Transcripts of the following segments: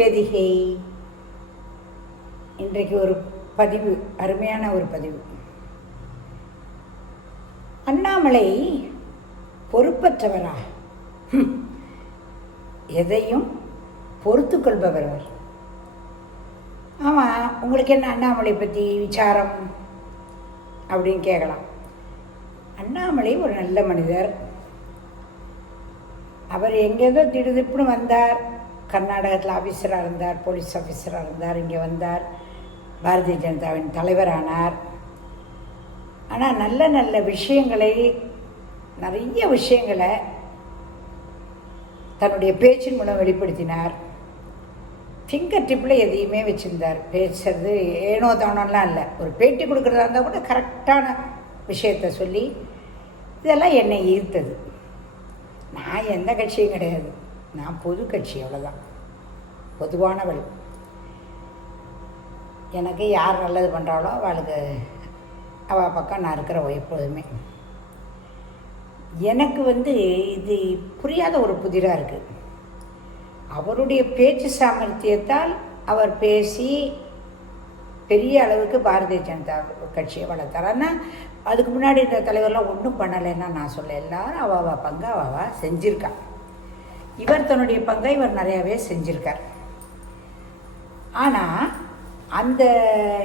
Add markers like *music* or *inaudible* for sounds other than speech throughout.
வேதிகை இன்றைக்கு ஒரு பதிவு அருமையான ஒரு பதிவு. அண்ணாமலை பொறுப்பற்றவரா? எதையும் பொறுத்து கொள்பவர் அவர். ஆமாம் உங்களுக்கு என்ன அண்ணாமலை பற்றி விசாரம்? அப்படின்னு கேட்கலாம். அண்ணாமலை ஒரு நல்ல மனிதர். அவர் எங்கேதோ திடுதிப்புன்னு வந்தார். கர்நாடகத்தில் ஆஃபீஸராக இருந்தார் போலீஸ் ஆஃபீஸராக இருந்தார் இங்கே வந்தார். பாரதிய ஜனதாவின் தலைவரானார். ஆனால் நல்ல நல்ல விஷயங்களை நிறைய விஷயங்களை தன்னுடைய பேச்சின் மூலம் வெளிப்படுத்தினார். ஃபிங்கர் டிப்பில் எதையுமே வச்சுருந்தார். பேசுறது ஏனோ தானோலாம் இல்லை. ஒரு பேட்டி கொடுக்குறதா இருந்தால் கூட கரெக்டான விஷயத்த சொல்லி இதெல்லாம் என்னை ஈர்த்தது. நான் எந்த கட்சியும் கிடையாது. நான் பொது கட்சி அவ்வளோதான் பொதுவானவள். எனக்கு யார் நல்லது பண்ணுறாளோ அவளுக்கு அவள் பக்கம் நான் இருக்கிற எப்பொழுதுமே எனக்கு வந்து இது புரியாத ஒரு புதிராக இருக்குது அவருடைய பேச்சு சாமர்த்தியத்தால் அவர் பேசி பெரிய அளவுக்கு பாரதிய ஜனதா கட்சியை வளர்த்தார். ஆனால் அதுக்கு முன்னாடி இந்த தலைவர்லாம் ஒன்றும் பண்ணலைன்னா நான் சொல்ல எல்லாரும் அவ பங்கு அவ செஞ்சுருக்காள் இவர் தன்னுடைய பங்கை இவர் நிறையாவே செஞ்சிருக்கார். ஆனால் அந்த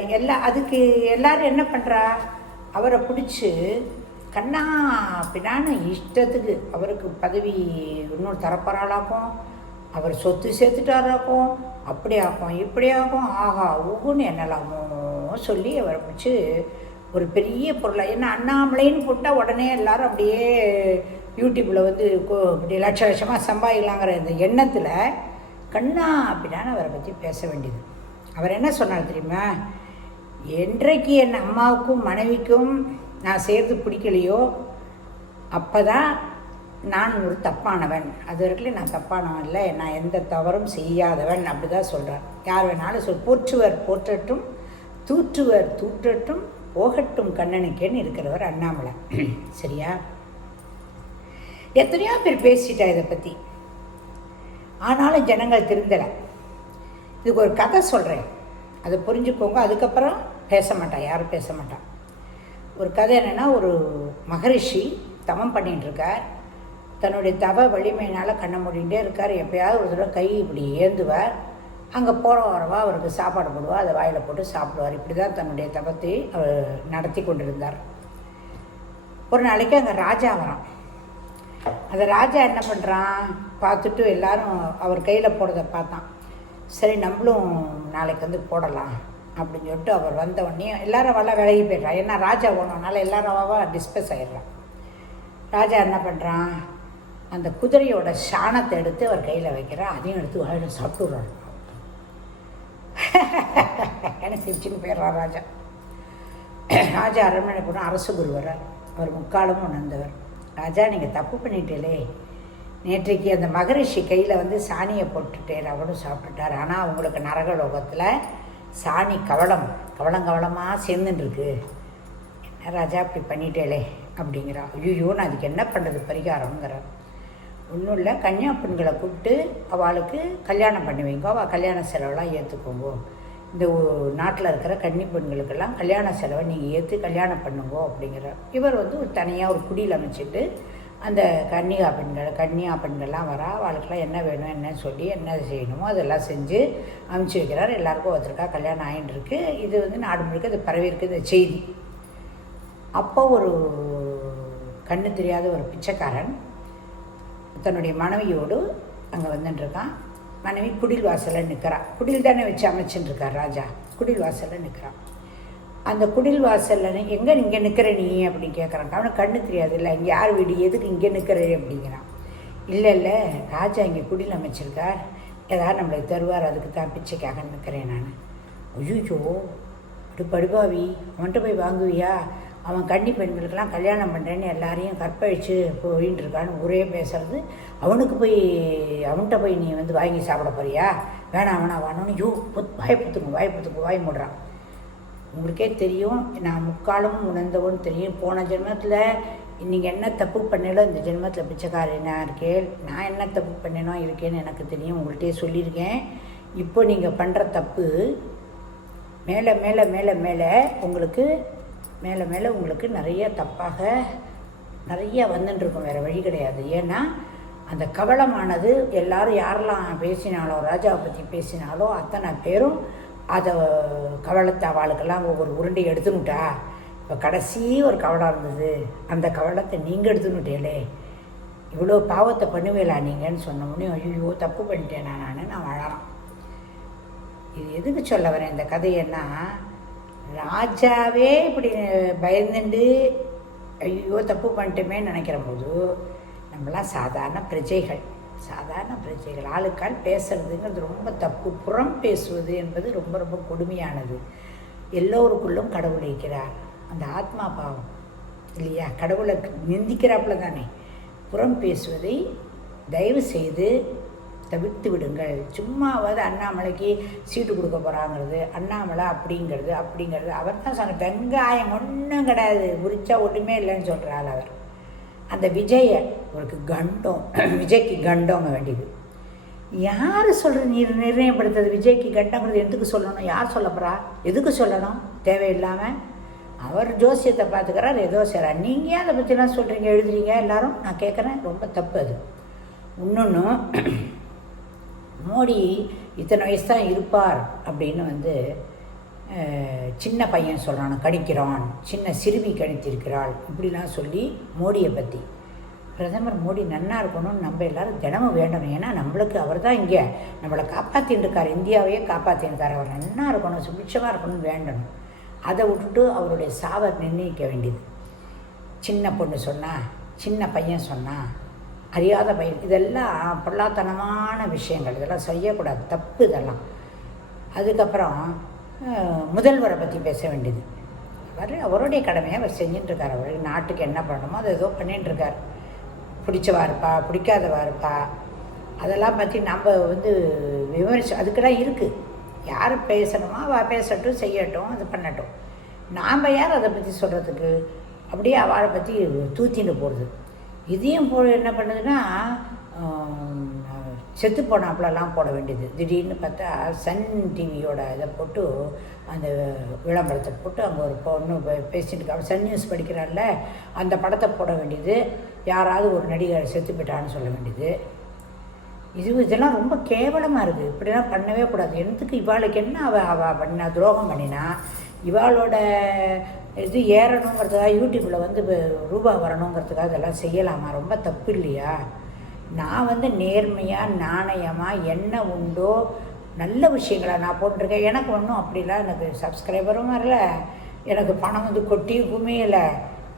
எல்லா அதுக்கு எல்லாரும் என்ன பண்ணுறா அவரை பிடிச்சி கண்ணா பின்னான்னு இஷ்டத்துக்கு அவருக்கு பதவி இன்னும் தரப்பறாளாக்கும் அவர் சொத்து சேர்த்துட்டாராக்கும் அப்படி ஆக்கும் இப்படி ஆகும் ஆஹா ஊகுன்னு என்னலாமோ சொல்லி அவரை பிடிச்சி ஒரு பெரிய பொருளாக ஏன்னா அண்ணாமலைன்னு போட்டால் உடனே எல்லாரும் அப்படியே யூடியூப்பில் வந்து இப்படி லட்ச லட்சமாக சம்பாதிக்கலாங்கிற இந்த எண்ணத்தில் கண்ணா அப்படின்னு அவரை பற்றி பேச வேண்டியது. அவர் என்ன சொன்னார் தெரியுமா? என்றைக்கு என் அம்மாவுக்கும் மனைவிக்கும் நான் சேர்ந்து பிடிக்கலையோ அப்போ தான் நான் ஒரு தப்பானவன். அது வரைக்கும் நான் தப்பானவன் இல்லை. நான் எந்த தவறும் செய்யாதவன் அப்படி தான் சொல்கிறேன் யார் வேணாலும் சொல் போற்றுவர் போற்றட்டும் தூற்றுவர் தூற்றட்டும் போகட்டும் கண்ணனுக்கேன்னு இருக்கிறவர் அண்ணாமலை. *clears throat* சரியா? எத்தனையோ பேர் பேசிட்டா இதை பற்றி ஆனாலும் ஜனங்கள் திருந்தலை. இதுக்கு ஒரு கதை சொல்கிறேன் அதை புரிஞ்சுக்கோங்க. அதுக்கப்புறம் பேச மாட்டான் யாரும் பேச மாட்டான் ஒரு கதை என்னென்னா ஒரு மகரிஷி தவம் பண்ணிகிட்டுருக்கார் தன்னுடைய தவ வலிமையினால் கண்ண மூடிகிட்டே இருக்கார். எப்போயாவது ஒரு தடவை கை இப்படி ஏந்துவார். அங்கே போகிற வரவா அவருக்கு சாப்பாடு போடுவா அதை வாயில் போட்டு சாப்பிடுவார். இப்படி தான் தன்னுடைய தவத்தை அவர் நடத்தி கொண்டிருந்தார். ஒரு நாளைக்கு அங்கே ராஜா வரான். அதை ராஜா என்ன பண்ணுறான் பார்த்துட்டு எல்லாரும் அவர் கையில் போடுறத பார்த்தான். சரி நம்மளும் நாளைக்கு வந்து போடலாம் அப்படின்னு சொல்லிட்டு அவர் வந்த உடனே எல்லாரும் அவெல்லாம் விலகி போயிடுறான். ஏன்னா ராஜா ஓனனால எல்லாரும் டிஸ்பஸ் ஆயிடுறான். ராஜா என்ன பண்ணுறான் அந்த குதிரையோட சாணத்தை எடுத்து அவர் கையில் வைக்கிறான். அதையும் எடுத்து வாயில் சாப்பிட்டுறாரு என்ன சிரிச்சுன்னு போயிடுறான் ராஜா. ராஜா அரண்மனை போனால் அரசு குரு அவர் முக்காலமும் உணர்ந்தவர். ராஜா நீங்கள் தப்பு பண்ணிட்டீங்களே. நேற்றைக்கு அந்த மகரிஷி கையில் வந்து சாணியை போட்டுட்டேர் அவரும் சாப்பிட்டுட்டார். ஆனால் அவங்களுக்கு நரகலோகத்தில் சாணி கவளம் கவளம் கவளமாக சேர்ந்துட்டுருக்கு. என்ன ராஜா இப்படி பண்ணிட்டேளே அப்படிங்கிறா. ஐயோ நான் அதுக்கு என்ன பண்ணுறது பரிகாரம்ங்கிறார். ஒன்றும் இல்லை கன்னியா பெண்களை கூப்பிட்டு அவளுக்கு கல்யாணம் பண்ணி வைங்கோ அவள் கல்யாண செலவெல்லாம் ஏற்றுக்கோங்க இந்த நாட்டில் இருக்கிற கன்னி பெண்களுக்கெல்லாம் கல்யாண செலவை நீங்கள் ஏற்று கல்யாணம் பண்ணுங்க அப்படிங்கிற இவர் வந்து ஒரு தனியாக ஒரு குடியில் அமைச்சிட்டு அந்த கன்னிகா பெண்கள் கன்னியா பெண்கள்லாம் வரா அவளுக்கெல்லாம் என்ன வேணும் என்னன்னு சொல்லி என்ன செய்யணுமோ அதெல்லாம் செஞ்சு அமுச்சு வைக்கிறார். எல்லாருக்கும் ஒருத்தருக்கா கல்யாணம் ஆகிட்டு இருக்கு இது வந்து நாடு முழுக்க இது பரவி இந்த செய்தி. அப்போ ஒரு கண்ணு தெரியாத ஒரு பிச்சைக்காரன் தன்னுடைய மனைவியோடு அங்கே வந்துட்டுருக்கான் மனைவி குடில் வாசலில் நிற்கிறான் குடில் தானே வச்சு அமைச்சுட்டு இருக்கார் ராஜா. குடில் வாசலில் நிற்கிறான் அந்த குடில் வாசலில் எங்கே இங்கே நிற்கிற நீ? அப்படின்னு கேட்குறான் அவனுக்கு கண்ணு தெரியாது. இல்லை இங்கே யார் வீடு? எதுக்கு இங்கே நிற்கிற அப்படிங்கிறான். இல்லை இல்லை. ராஜா இங்கே குடில் அமைச்சிருக்கார். ஏதாவது நம்மளுக்கு தருவார். அதுக்கு தான் பிச்சைக்காக நிற்கிறேன் நான். ஐயோ அப்படி படுபாவி. அவன்கிட்ட போய் வாங்குவியா? அவன் கன்னி பெண்களுக்கெல்லாம் கல்யாணம் பண்ணுறேன்னு எல்லாரையும் கற்பழிச்சு போயின்னு இருக்கான்னு ஒரே பேசுறது. அவனுக்கு போய் அவன்கிட்ட போய் நீ வந்து வாங்கி சாப்பிட போறியா? வேணாம் வேணாம் வேணும்னு யோ புத் வாய் வாய்ப்புத்துக்கு வாய் புத்துக்கு மூடுறான். உங்களுக்கே தெரியும் நான் முக்காலமும் உணர்ந்தவன் தெரியும். போன ஜென்மத்தில் நீங்கள் என்ன தப்பு பண்ணலோ இந்த ஜென்மத்தில் பிச்சைக்காரனா இருக்கேன் நான் என்ன தப்பு பண்ணினோ இருக்கேன்னு எனக்கு தெரியும் உங்கள்கிட்டயே சொல்லியிருக்கேன். இப்போ நீங்கள் பண்ணுற தப்பு மேலே மேலே மேலே மேலே உங்களுக்கு மேலே மேலே உங்களுக்கு நிறைய தப்பாக நிறைய வந்துட்டுருக்கும் வேறு வழி கிடையாது. ஏன்னா அந்த கவலமானது எல்லாரும் யாரெல்லாம் பேசினாலோ ராஜாவை பற்றி பேசினாலோ அத்தனை பேரும் அதை கவலத்தை அவளுக்கெல்லாம் ஒவ்வொரு உருண்டை எடுத்துனுட்டா இப்போ கடைசி ஒரு கவலம் இருந்தது. அந்த கவலத்தை நீங்கள் எடுத்துனுட்டேலே இவ்வளோ பாவத்தை பண்ணுவேலா நீங்கன்னு சொன்ன முடியும் ஐயோ தப்பு பண்ணிட்டேனா நான் நான் வளரான் இது எதுக்கு சொல்ல வரேன்? இந்த கதையன்னா ராஜாவே இப்படி பயந்துண்டு ஐயோ தப்பு பண்ணிட்டோமேன்னு நினைக்கிற போது நம்மளாம் சாதாரண பிரஜைகள் சாதாரண பிரஜைகள் ஆளுக்கால் பேசுறதுங்கிறது ரொம்ப தப்பு. புறம் பேசுவது என்பது ரொம்ப ரொம்ப கொடுமையானது. எல்லோருக்குள்ளும் கடவுள் இருக்கிறார். அந்த ஆத்மா பாவம் இல்லையா? கடவுளை நிந்திக்கிறாப்புல தானே. புறம் பேசுவதை தயவு செய்து தவிர்த்து விடுங்கள். சும்மாவது அண்ணாமலைக்கு சீட்டு கொடுக்க போகிறாங்கிறது அண்ணாமலை அப்படிங்கிறது அப்படிங்கிறது. அவர் தான் சொன்ன வெங்காயம் ஒன்றும் கிடையாது. உரிச்சா ஒன்றுமே இல்லைன்னு சொல்கிறாள் அவர். அந்த விஜய அவருக்கு கண்டம் விஜய்க்கு கண்டங்க வேண்டியது. யார் சொல்கிற நீ நிர்ணயப்படுத்துறது? விஜய்க்கு கண்டங்கிறது எதுக்கு சொல்லணும்? யார் சொல்ல போகிறா எதுக்கு சொல்லணும்? தேவையில்லாமல் அவர் ஜோசியத்தை பார்த்துக்கிறார் ஏதோ செய்கிறார் நீங்கள் அதை பற்றிலாம் சொல்கிறீங்க எழுதுறீங்க? எல்லாரும் நான் கேட்குறேன் ரொம்ப தப்பு அது. இன்னொன்று மோடி இத்தனை வயசு தான் இருப்பார் அப்படின்னு வந்து சின்ன பையன் சொல்கிறான் கணிக்கிறான் சின்ன சிறுமி கணித்திருக்கிறாள் இப்படிலாம் சொல்லி மோடியை பற்றி பிரதமர் மோடி நன்னா இருக்கணும்னு நம்ம எல்லாரும் தினமும் வேண்டணும். ஏன்னா நம்மளுக்கு அவர் தான் இங்கே. நம்மளை காப்பாற்றின்னு இருக்கார் இந்தியாவையே காப்பாற்றின்னு அவர் நன்னா இருக்கணும் சுபிட்சமாக இருக்கணும்னு வேண்டணும். அதை விட்டுட்டு அவருடைய சாவை நிர்ணயிக்க வேண்டியது. சின்ன பொண்ணு சொன்னா சின்ன பையன் சொன்னா அறியாத பையன் இதெல்லாம் பொல்லாத்தனமான விஷயங்கள் இதெல்லாம் செய்யக்கூடாது தப்பு இதெல்லாம். அதுக்கப்புறம் முதல்வரை பற்றி பேச வேண்டியது. அவர் அவருடைய கடமையை அவர் செஞ்சுட்டு இருக்கார் அவர் நாட்டுக்கு என்ன பண்ணணுமோ அதை ஏதோ பண்ணிட்டுருக்கார் பிடிச்சவா இருப்பா பிடிக்காதவா இருப்பா. அதெல்லாம் பற்றி நம்ம வந்து விமர்சி அதுக்கெல்லாம் இருக்குது யார் பேசணுமோ அவள் பேசட்டும் செய்யட்டும் அது பண்ணட்டும். நாம் யார் அதை பற்றி சொல்கிறதுக்கு அப்படியே அவளை பற்றி தூத்தின்னு போகிறது இதையும் போ என்ன பண்ணுதுன்னா செத்து போனாப்புலலாம் போட வேண்டியது. திடீர்னு பார்த்தா சன் டிவியோட இதை போட்டு அந்த விளம்பரத்தை போட்டு அங்கே ஒரு பொண்ணு பேசிட்டு இருக்கா. சன் நியூஸ் படிக்கிறாள்ல அந்த படத்தை போட வேண்டியது. யாராவது ஒரு நடிகர் செத்து போயிட்டான்னு சொல்ல வேண்டியது. இது இதெல்லாம் ரொம்ப கேவலமாக இருக்குது இப்படிலாம் பண்ணவே கூடாது. எனக்கு இவாளுக்கு என்ன அவ அவள் பண்ணினா துரோகம் பண்ணினா? இவாளோட இது ஏறணுங்கிறதுக்காக யூடியூப்பில் வந்து ரூபா வரணுங்கிறதுக்காக இதெல்லாம் செய்யலாமா? ரொம்ப தப்பு இல்லையா? நான் வந்து நேர்மையாக நாணயமாக என்ன உண்டோ நல்ல விஷயங்களை நான் போட்டிருக்கேன். எனக்கு ஒன்றும் அப்படிலாம் எனக்கு சப்ஸ்கிரைபரும் வரல. எனக்கு பணம் வந்து கொட்டி இல்லை.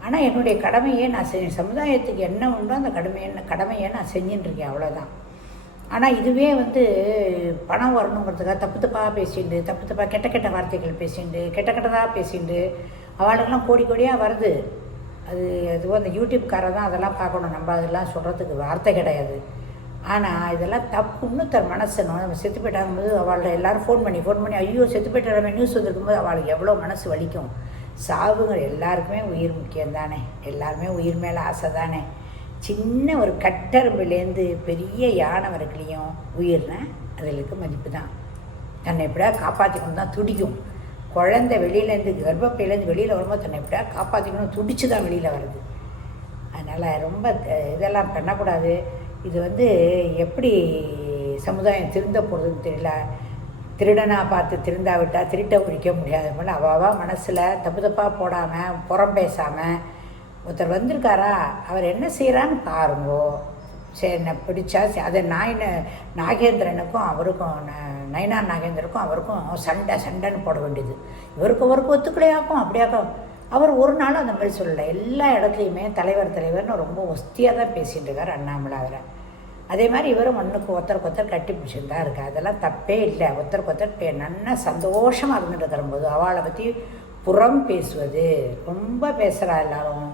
ஆனால் என்னுடைய கடமையை நான் செஞ்ச சமுதாயத்துக்கு என்ன உண்டோ அந்த கடமையை கடமையை நான் செஞ்சுட்டுருக்கேன் அவ்வளோதான் ஆனால் இதுவே வந்து பணம் வரணுங்கிறதுக்காக தப்பு தப்பாக பேசிண்டு தப்பு தப்பாக கெட்ட கெட்ட வார்த்தைகள் பேசிண்டு கெட்ட கெட்டதாக பேசிண்டு அவளுக்கெல்லாம் கோடி கோடியாக வருது. அது அதுவும் அந்த யூடியூப்காரை தான் அதெல்லாம் பார்க்கணும். நம்ம அதெல்லாம் சொல்கிறதுக்கு வார்த்தை கிடையாது. ஆனால் இதெல்லாம் தப்புன்னு தன் மனசு நம்ம செத்து போயிட்டாங்கும்போது அவளை எல்லோரும் ஃபோன் பண்ணி ஃபோன் பண்ணி ஐயோ செத்து போயிட்டாமே நியூஸ் வந்துருக்கும்போது அவளுக்கு எவ்வளோ மனசு வலிக்கும்? சாவுங்கிற எல்லாருக்குமே உயிர் முக்கியம் தானே எல்லாருமே உயிர் மேலே ஆசை தானே. சின்ன ஒரு கட்டரும்புலேருந்து பெரிய யானை வரைக்குலையும் உயிர்னா அதுகளுக்கு மதிப்பு தான் தன்னை எப்படியா காப்பாற்றிக்கணும் தான் துடிக்கும். குழந்தை வெளியிலேருந்து கர்ப்பப்பையிலேருந்து வெளியில் வரும்போது தன்னை எப்படியா காப்பாற்றிக்கணும் துடிச்சு தான் வெளியில் வருது. அதனால் ரொம்ப இதெல்லாம் பண்ணக்கூடாது. இது வந்து எப்படி சமுதாயம் திருந்த போகிறதுன்னு தெரியல. திருடனாக பார்த்து திருந்தாவிட்டால் திருட்ட ஒழிக்க முடியாது போல் அவாவா மனசில் தப்பு தப்பாக போடாமல் புறம் பேசாமல் ஒருத்தர் வந்திருக்காரா? அவர் என்ன செய்கிறான்னு பாருங்கோ. சரி என்ன பிடிச்சா சரி, அதை நாயின நாகேந்திரனுக்கும் அவருக்கும் ந- நாகேந்திரனுக்கும் அவருக்கும் சண்டை சண்டைன்னு போட வேண்டியது. இவருக்கு அவருக்கு ஒத்துக்கலையாக்கும் அப்படியாக்கும். அவர் ஒரு நாளும் அந்த மாதிரி சொல்லலை. எல்லா இடத்துலையுமே தலைவர் தலைவர்னு ரொம்ப ஒஸ்தியாக தான் பேசிகிட்டு இருக்கார் அண்ணாமலை அவரை அதே மாதிரி இவரும் ஒன்றுக்கு ஒருத்தருக்கு ஒருத்தர் கட்டி பிடிச்சிட்டு தான் அதெல்லாம் தப்பே இல்லை. ஒருத்தருக்கு ஒருத்தர் பே நல்லா சந்தோஷமாக இருந்துட்டு தரும்போது அவளை பற்றி புறம் பேசுவது ரொம்ப பேசுகிறா எல்லாரும்.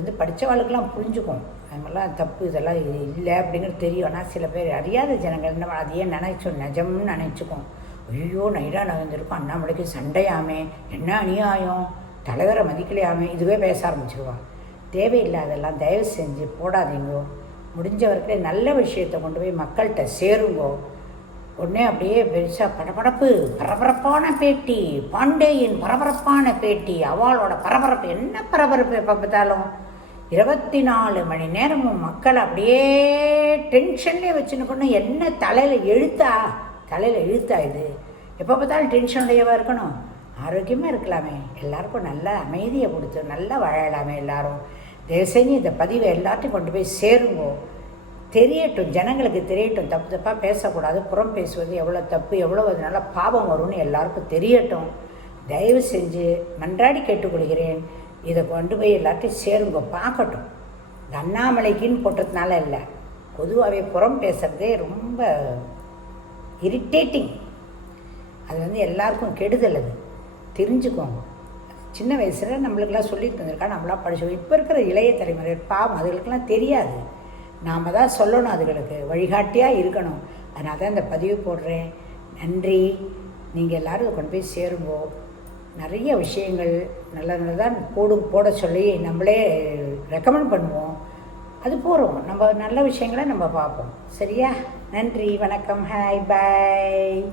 வந்து படித்தவாளுக்கெல்லாம் புரிஞ்சுக்கும் அவங்கெல்லாம் தப்பு இதெல்லாம் இல்லை அப்படிங்கிறது தெரியும். ஆனால் சில பேர் அறியாத ஜனங்கள் என்ன அதையே நினைச்சோம்? நிஜம்னு நினச்சிக்கும். ஐயோ நைடாக நகர்ந்திருக்கும். அண்ணாமலைக்கு சண்டையாமே. என்ன அநியாயம்? தலைவரை மதிக்கலையாமே. இதுவே பேச ஆரம்பிச்சிருவான் தேவையில்லாதெல்லாம் தயவு செஞ்சு போடாதீங்கோ. முடிஞ்ச வரைக்கும் நல்ல விஷயத்தை கொண்டு போய் மக்கள்கிட்ட சேருங்கோ. உடனே அப்படியே பெருசாக படபடப்பு பரபரப்பான பேட்டி. பாண்டேயின் பரபரப்பான பேட்டி. அவளோட பரபரப்பு. என்ன பரபரப்பு எப்போ பார்த்தாலும்? இருபத்தி நாலு மணி நேரமும் மக்கள் அப்படியே டென்ஷன்லேயே வச்சுன்னு என்ன தலையில் எழுத்தா தலையில் எழுத்தா இது? எப்போ பார்த்தாலும் டென்ஷனுடையவா இருக்கணும்? ஆரோக்கியமாக இருக்கலாமே. எல்லாருக்கும் நல்ல அமைதியை கொடுத்து நல்லா வாழலாமே எல்லாரும். தயவுசெஞ்சு இந்த பதிவை எல்லாத்தையும் கொண்டு போய் சேருங்கோ. தெரியட்டும். ஜனங்களுக்கு தெரியட்டும். தப்பு தப்பாக பேசக்கூடாது. புறம் பேசுவது எவ்வளோ தப்பு எவ்வளோ அதனால பாவம் வரும்னு எல்லாருக்கும் தெரியட்டும். தயவு செஞ்சு மன்றாடி கேட்டுக்கொள்கிறேன். இதை கொண்டு போய் எல்லாத்தையும் சேருங்க பார்க்கட்டும். இந்த அண்ணாமலைக்குன்னு போட்டதுனால இல்லை. பொதுவாகவே புறம் பேசுகிறதே ரொம்ப இரிட்டேட்டிங் அது வந்து எல்லாருக்கும் கெடுதல் அது. தெரிஞ்சுக்கோங்க. சின்ன வயசில் நம்மளுக்கெல்லாம் சொல்லி தந்திருக்கா நம்மளாம் படிச்சோம். இப்போ இருக்கிற இளைய தலைமுறை பாவம் அதுகளுக்கெல்லாம் தெரியாது. நாம் தான் சொல்லணும் அதுகளுக்கு. வழிகாட்டியாக இருக்கணும். அதனால தான் இந்த பதிவு போடுறேன். நன்றி. நீங்கள் எல்லோரும் கொண்டு போய் சேருங்கோ. நிறைய விஷயங்கள் நல்ல நல்லதான் போடு போட சொல்லி நம்மளே ரெக்கமெண்ட் பண்ணுவோம். அது போகிறோம் நம்ம நல்ல விஷயங்களை நம்ம பார்ப்போம். சரியா? நன்றி வணக்கம். Hi bye